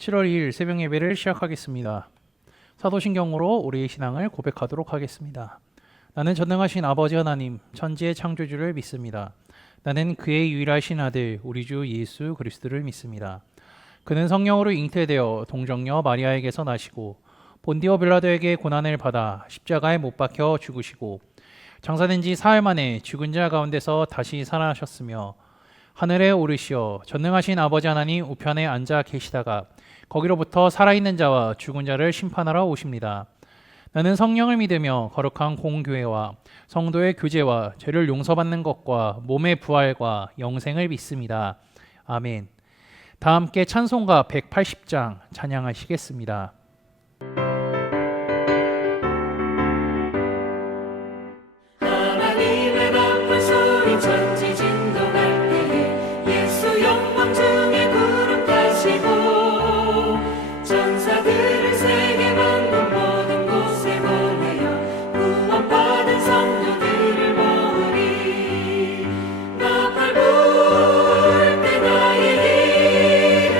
7월 2일 새벽 예배를 시작하겠습니다. 사도신경으로 우리의 신앙을 고백하도록 하겠습니다. 나는 전능하신 아버지 하나님, 천지의 창조주를 믿습니다. 나는 그의 유일하신 아들, 우리 주 예수 그리스도를 믿습니다. 그는 성령으로 잉태되어 동정녀 마리아에게서 나시고 본디오 빌라도에게 고난을 받아 십자가에 못 박혀 죽으시고 장사된 지 사흘 만에 죽은 자 가운데서 다시 살아나셨으며 하늘에 오르시어 전능하신 아버지 하나님 우편에 앉아 계시다가 거기로부터 살아있는 자와 죽은 자를 심판하러 오십니다. 나는 성령을 믿으며 거룩한 공교회와 성도의 교제와 죄를 용서받는 것과 몸의 부활과 영생을 믿습니다. 아멘. 다 함께 찬송가 180장 찬양하시겠습니다. 하나님의 나쁜 소리 천지 진동할 때에 예수 영광 중에 구름 타시고 전사들을 세계 만국 모든 곳에 보내어 구원받은 성도들을 모으리. 나팔 불 때 나의 일을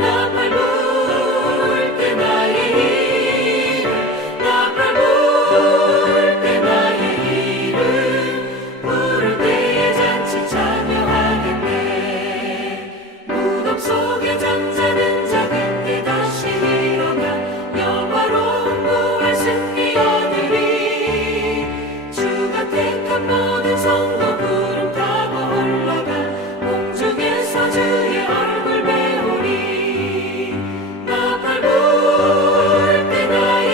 나팔 불 때 나의 일을 나팔 불 때 나의 일을 부를 때에 잔치 참여하겠네. 무덤 속에 잠자는 자 그때 다시 일어나 영화로운 부활 승리 얻으리. 주가 택한 모든 성도 구름 타고 올라가 공중에서 주의 얼굴 배우리. 나팔 불 때 나의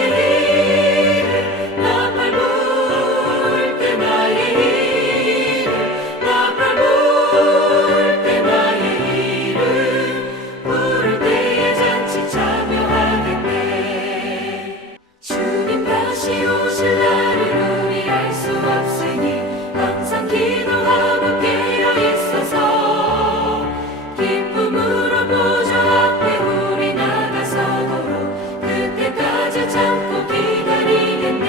일을 나팔 불 때 나의 일을 나팔 불 때 나의 일을 부를 때에 잔치 참여하겠네. 주님 다시 오실 날을 우리 알 수 없으니 항상 기도하고 깨어 있어서 기쁨으로 보좌 앞에 우리 나가서도록 그때까지 참고 기다리겠네.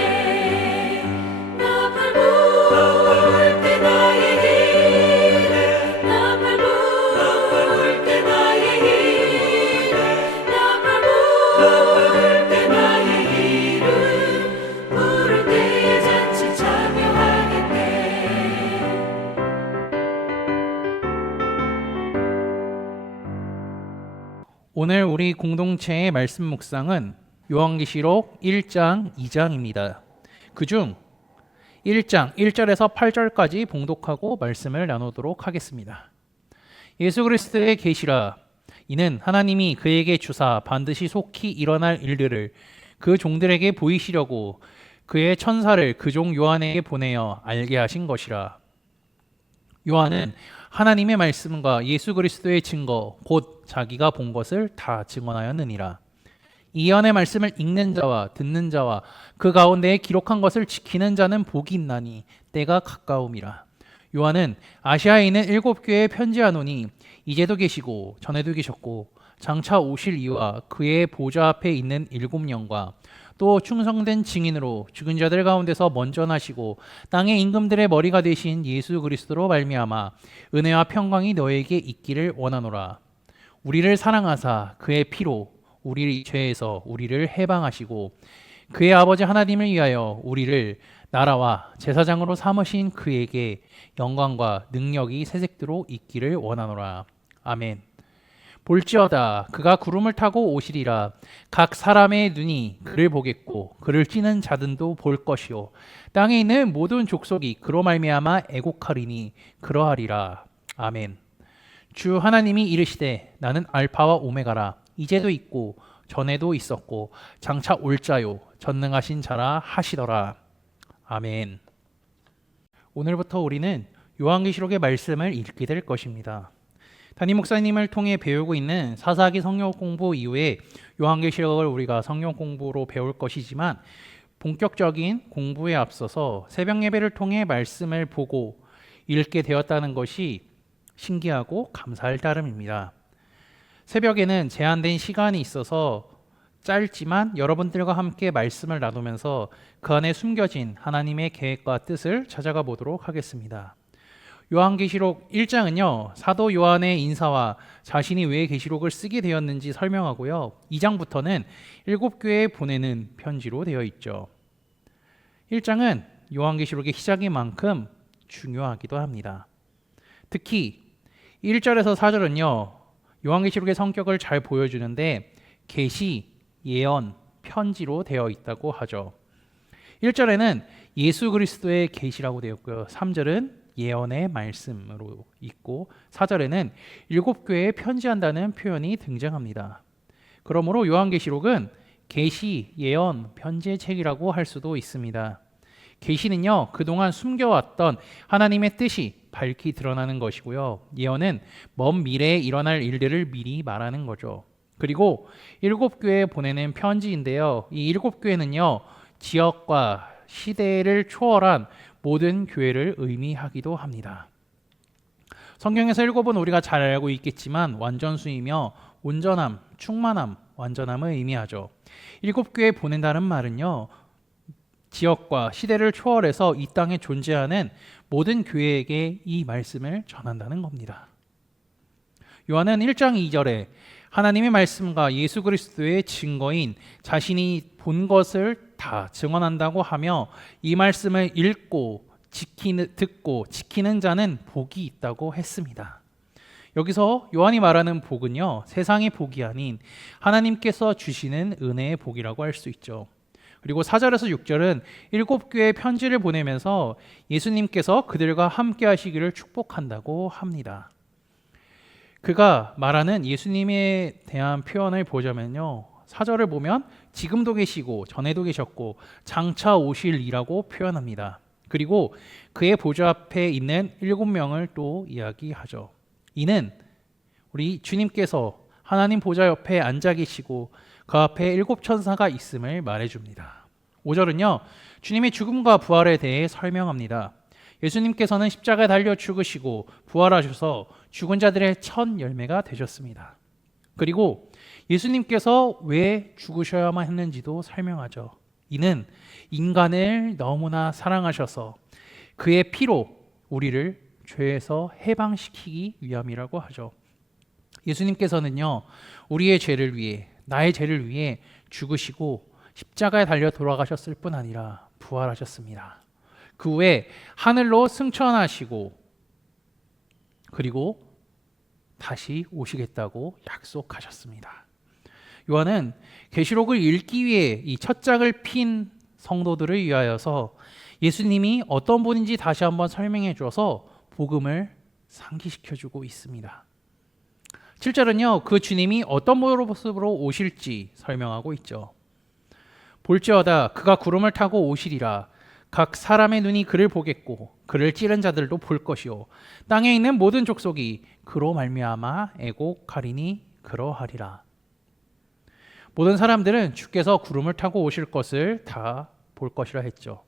나팔 불 때 나의 일을 나팔 불 때 나의 일을 나팔 불 때 나의 일을 부를 때에 잔치 참여하겠네. 오늘 우리 공동체의 말씀 묵상은 요한계시록 1장 2장입니다. 그중 1장 1절에서 8절까지 봉독하고 말씀을 나누도록 하겠습니다. 예수 그리스도의 계시라. 이는 하나님이 그에게 주사 반드시 속히 일어날 일들을 그 종들에게 보이시려고 그의 천사를 그 종 요한에게 보내어 알게 하신 것이라. 요한은 하나님의 말씀과 예수 그리스도의 증거 곧 자기가 본 것을 다 증언하였느니라. 이 예언의 말씀을 읽는 자와 듣는 자와 그 가운데에 기록한 것을 지키는 자는 복이 있나니 때가 가까움이라. 요한은 아시아에 있는 7교회에 편지하노니 이제도 계시고 전에도 계셨고 장차 오실 이와 그의 보좌 앞에 있는 7영과 또 충성된 증인으로 죽은 자들 가운데서 먼저 나시고 땅의 임금들의 머리가 되신 예수 그리스도로 말미암아 은혜와 평강이 너에게 있기를 원하노라. 우리를 사랑하사 그의 피로 우리 죄에서 우리를 해방하시고 그의 아버지 하나님을 위하여 우리를 나라와 제사장으로 삼으신 그에게 영광과 능력이 세색대로 있기를 원하노라. 아멘. 볼지어다 그가 구름을 타고 오시리라. 각 사람의 눈이 그를 보겠고 그를 찌는 자들도 볼 것이요 땅에 있는 모든 족속이 그로 말미암아 애곡하리니 그러하리라. 아멘. 주 하나님이 이르시되 나는 알파와 오메가라. 이제도 있고 전에도 있었고 장차 올 자요 전능하신 자라 하시더라. 아멘. 오늘부터 우리는 요한계시록의 말씀을 읽게 될 것입니다. 담임 목사님을 통해 배우고 있는 사사기 성경 공부 이후에 요한계시록을 우리가 성경 공부로 배울 것이지만 본격적인 공부에 앞서서 새벽 예배를 통해 말씀을 보고 읽게 되었다는 것이 신기하고 감사할 따름입니다. 새벽에는 제한된 시간이 있어서 짧지만 여러분들과 함께 말씀을 나누면서 그 안에 숨겨진 하나님의 계획과 뜻을 찾아가 보도록 하겠습니다. 요한계시록 1장은요, 사도 요한의 인사와 자신이 왜 계시록을 쓰게 되었는지 설명하고요. 2장부터는 7교회에 보내는 편지로 되어 있죠. 1장은 요한계시록의 시작인 만큼 중요하기도 합니다. 특히 1절에서 4절은요, 요한계시록의 성격을 잘 보여주는데 계시, 예언, 편지로 되어 있다고 하죠. 1절에는 예수 그리스도의 계시라고 되어 있고요. 3절은 예언의 말씀으로 있고 4절에는 7교회에 편지한다는 표현이 등장합니다. 그러므로 요한계시록은 계시, 예언, 편지의 책이라고 할 수도 있습니다. 계시는요, 그동안 숨겨왔던 하나님의 뜻이 밝히 드러나는 것이고요. 예언은 먼 미래에 일어날 일들을 미리 말하는 거죠. 그리고 7교회에 보내는 편지인데요. 이 7교회는요, 지역과 시대를 초월한 모든 교회를 의미하기도 합니다. 성경에서 7은 우리가 잘 알고 있겠지만 완전수이며 온전함, 충만함, 완전함을 의미하죠. 7교회에 보낸다는 말은요, 지역과 시대를 초월해서 이 땅에 존재하는 모든 교회에게 이 말씀을 전한다는 겁니다. 요한은 1장 2절에 하나님의 말씀과 예수 그리스도의 증거인 자신이 본 것을 다 증언한다고 하며 이 말씀을 읽고 듣고 지키는 자는 복이 있다고 했습니다. 여기서 요한이 말하는 복은요, 세상의 복이 아닌 하나님께서 주시는 은혜의 복이라고 할 수 있죠. 그리고 4절에서 6절은 7교회에 편지를 보내면서 예수님께서 그들과 함께 하시기를 축복한다고 합니다. 그가 말하는 예수님에 대한 표현을 보자면요, 4절을 보면 지금도 계시고 전에도 계셨고 장차 오실 이라고 표현합니다. 그리고 그의 보좌 앞에 있는 7명을 또 이야기하죠. 이는 우리 주님께서 하나님 보좌 옆에 앉아 계시고 그 앞에 7천사가 있음을 말해줍니다. 5절은요, 주님의 죽음과 부활에 대해 설명합니다. 예수님께서는 십자가에 달려 죽으시고 부활하셔서 죽은 자들의 첫 열매가 되셨습니다. 그리고 예수님께서 왜 죽으셔야만 했는지도 설명하죠. 이는 인간을 너무나 사랑하셔서 그의 피로 우리를 죄에서 해방시키기 위함이라고 하죠. 예수님께서는요, 우리의 죄를 위해, 나의 죄를 위해 죽으시고 십자가에 달려 돌아가셨을 뿐 아니라 부활하셨습니다. 그 후에 하늘로 승천하시고 그리고 다시 오시겠다고 약속하셨습니다. 요한은 계시록을 읽기 위해 이 첫 장을 핀 성도들을 위하여서 예수님이 어떤 분인지 다시 한번 설명해 주어서 복음을 상기시켜주고 있습니다. 7절은요, 그 주님이 어떤 모습으로 오실지 설명하고 있죠. 볼지어다 그가 구름을 타고 오시리라. 각 사람의 눈이 그를 보겠고 그를 찌른 자들도 볼 것이요 땅에 있는 모든 족속이 그로 말미암아 애곡하리니 그러하리라. 모든 사람들은 주께서 구름을 타고 오실 것을 다 볼 것이라 했죠.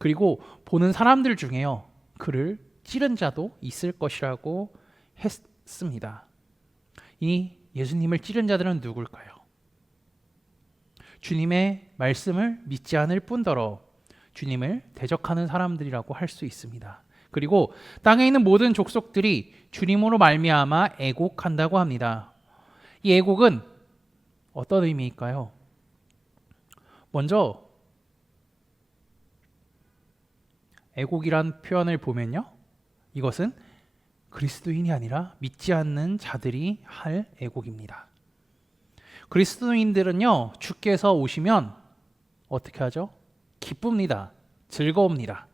그리고 보는 사람들 중에요, 그를 찌른 자도 있을 것이라고 했습니다. 이 예수님을 찌른 자들은 누굴까요? 주님의 말씀을 믿지 않을 뿐더러 주님을 대적하는 사람들이라고 할 수 있습니다. 그리고 땅에 있는 모든 족속들이 주님으로 말미암아 애곡한다고 합니다. 이 애곡은 어떤 의미일까요? 먼저 애곡이란 표현을 보면요, 이것은 그리스도인이 아니라 믿지 않는 자들이 할 애곡입니다. 그리스도인들은요, 주께서 오시면 어떻게 하죠? 기쁩니다. 즐거웁니다.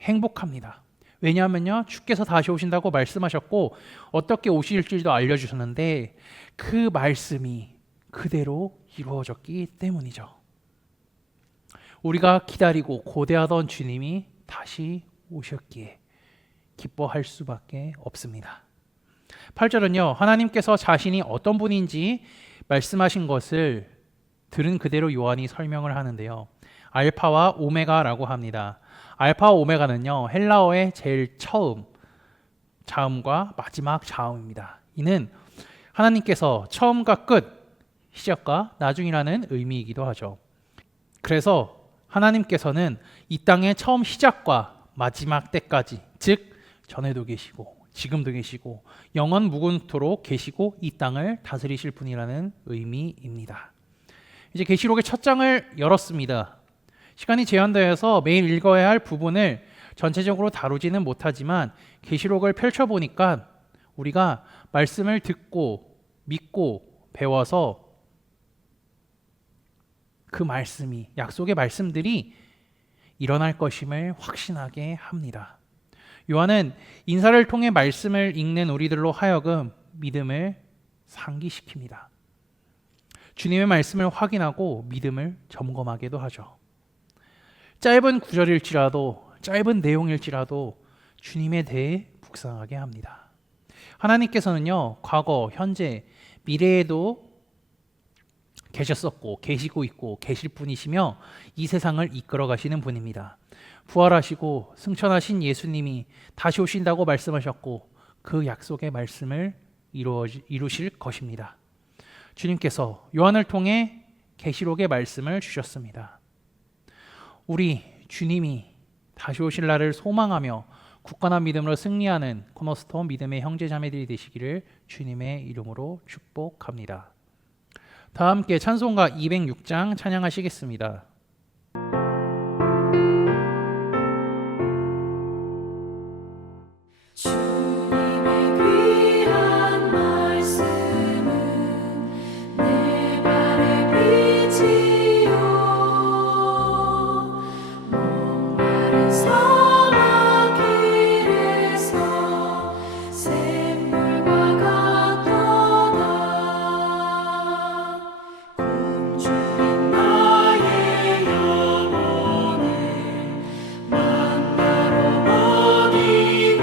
행복합니다. 왜냐하면요, 주께서 다시 오신다고 말씀하셨고 어떻게 오실지도 알려주셨는데 그 말씀이 그대로 이루어졌기 때문이죠. 우리가 기다리고 고대하던 주님이 다시 오셨기에 기뻐할 수밖에 없습니다. 8절은요, 하나님께서 자신이 어떤 분인지 말씀하신 것을 들은 그대로 요한이 설명을 하는데요, 알파와 오메가라고 합니다. 알파와 오메가는요, 헬라어의 제일 처음, 자음과 마지막 자음입니다. 이는 하나님께서 처음과 끝, 시작과 나중이라는 의미이기도 하죠. 그래서 하나님께서는 이 땅의 처음 시작과 마지막 때까지, 즉 전에도 계시고 지금도 계시고 영원 무궁토록 계시고 이 땅을 다스리실 분이라는 의미입니다. 이제 계시록의 첫 장을 열었습니다. 시간이 제한되어서 매일 읽어야 할 부분을 전체적으로 다루지는 못하지만 계시록을 펼쳐보니까 우리가 말씀을 듣고 믿고 배워서 그 말씀이, 약속의 말씀들이 일어날 것임을 확신하게 합니다. 요한은 인사를 통해 말씀을 읽는 우리들로 하여금 믿음을 상기시킵니다. 주님의 말씀을 확인하고 믿음을 점검하게도 하죠. 짧은 구절일지라도, 짧은 내용일지라도 주님에 대해 묵상하게 합니다. 하나님께서는요, 과거, 현재, 미래에도 계셨었고 계시고 있고 계실 분이시며 이 세상을 이끌어 가시는 분입니다. 부활하시고 승천하신 예수님이 다시 오신다고 말씀하셨고 그 약속의 말씀을 이루실 것입니다. 주님께서 요한을 통해 계시록의 말씀을 주셨습니다. 우리 주님이 다시 오실 날을 소망하며 굳건한 믿음으로 승리하는 코너스톤 믿음의 형제자매들이 되시기를 주님의 이름으로 축복합니다. 다 함께 찬송가 206장 찬양하시겠습니다. 주님의 귀한 말씀은 내 발의 빛이요 목마른 사막길에서 샘물과 같도다. 굶주린 나의 영혼을 만나러 어디고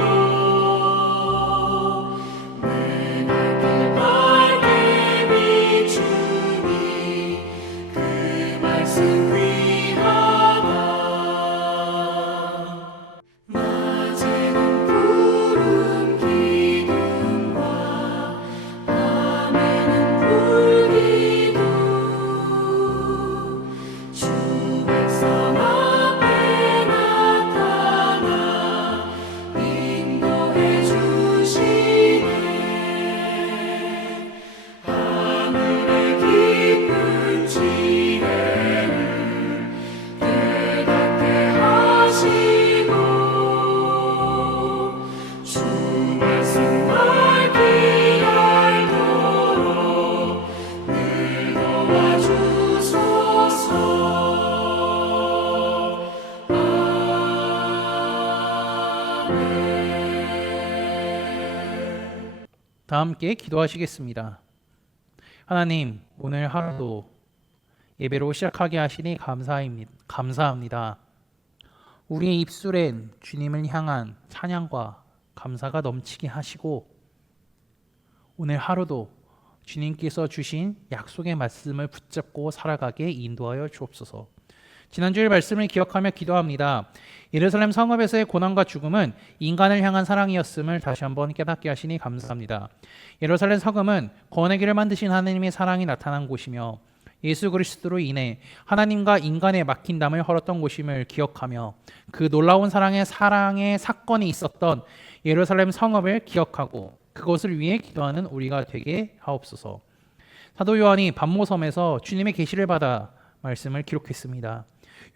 내 갈 길 밝게 비추니 그 말씀 귀하다. 낮에는 구름 기둥과 밤에는 불기둥 주 백성 앞에 나타나 인도해 주시네. 하늘의 깊은 지혜를 깨닫게 하시고 주 말씀 밝히 알도록 늘 도와주소서. 아멘. 다 함께 기도하시겠습니다. 하나님, 오늘 하루도 예배로 시작하게 하시니 감사합니다. 우리의 입술엔 주님을 향한 찬양과 감사가 넘치게 하시고 오늘 하루도 주님께서 주신 약속의 말씀을 붙잡고 살아가게 인도하여 주옵소서. 지난주의 말씀을 기억하며 기도합니다. 예루살렘 성읍에서의 고난과 죽음은 인간을 향한 사랑이었음을 다시 한번 깨닫게 하시니 감사합니다. 예루살렘 성읍은 구원의 길을 만드신 하나님의 사랑이 나타난 곳이며 예수 그리스도로 인해 하나님과 인간의 막힌 담을 헐었던 곳임을 기억하며 그 놀라운 사랑의 사건이 있었던 예루살렘 성읍을 기억하고 그것을 위해 기도하는 우리가 되게 하옵소서. 사도 요한이 반모섬에서 주님의 계시를 받아 말씀을 기록했습니다.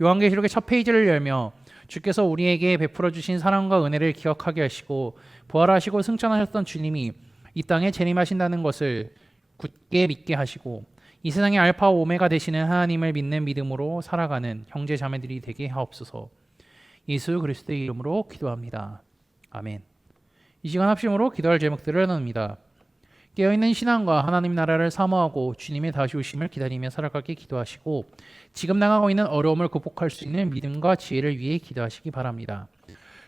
요한계시록의 첫 페이지를 열며 주께서 우리에게 베풀어 주신 사랑과 은혜를 기억하게 하시고 부활하시고 승천하셨던 주님이 이 땅에 재림하신다는 것을 굳게 믿게 하시고 이 세상의 알파와 오메가 되시는 하나님을 믿는 믿음으로 살아가는 형제 자매들이 되게 하옵소서. 예수 그리스도의 이름으로 기도합니다. 아멘. 이 시간 합심으로 기도할 제목들을 나눕니다. 깨어있는 신앙과 하나님 나라를 사모하고 주님의 다시 오심을 기다리며 살아가게 기도하시고 지금 당하고 있는 어려움을 극복할 수 있는 믿음과 지혜를 위해 기도하시기 바랍니다.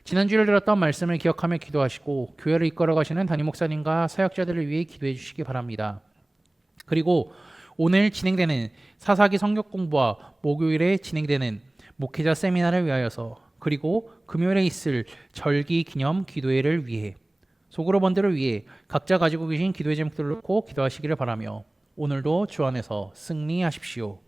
지난주에 들었던 말씀을 기억하며 기도하시고 교회를 이끌어가시는 담임 목사님과 사역자들을 위해 기도해 주시기 바랍니다. 그리고 오늘 진행되는 사사기 성경 공부와 목요일에 진행되는 목회자 세미나를 위하여서 그리고 금요일에 있을 절기 기념 기도회를 위해 속으로 번들을 위해 각자 가지고 계신 기도의 제목들을 놓고 기도하시기를 바라며 오늘도 주 안에서 승리하십시오.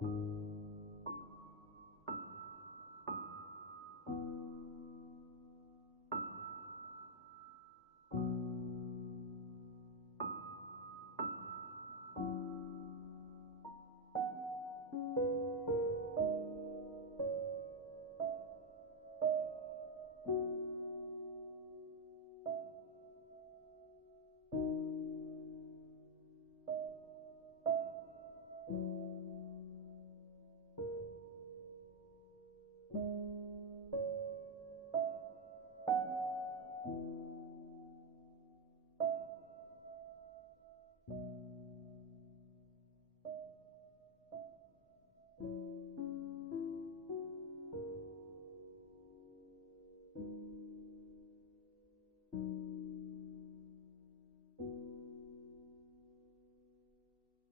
네.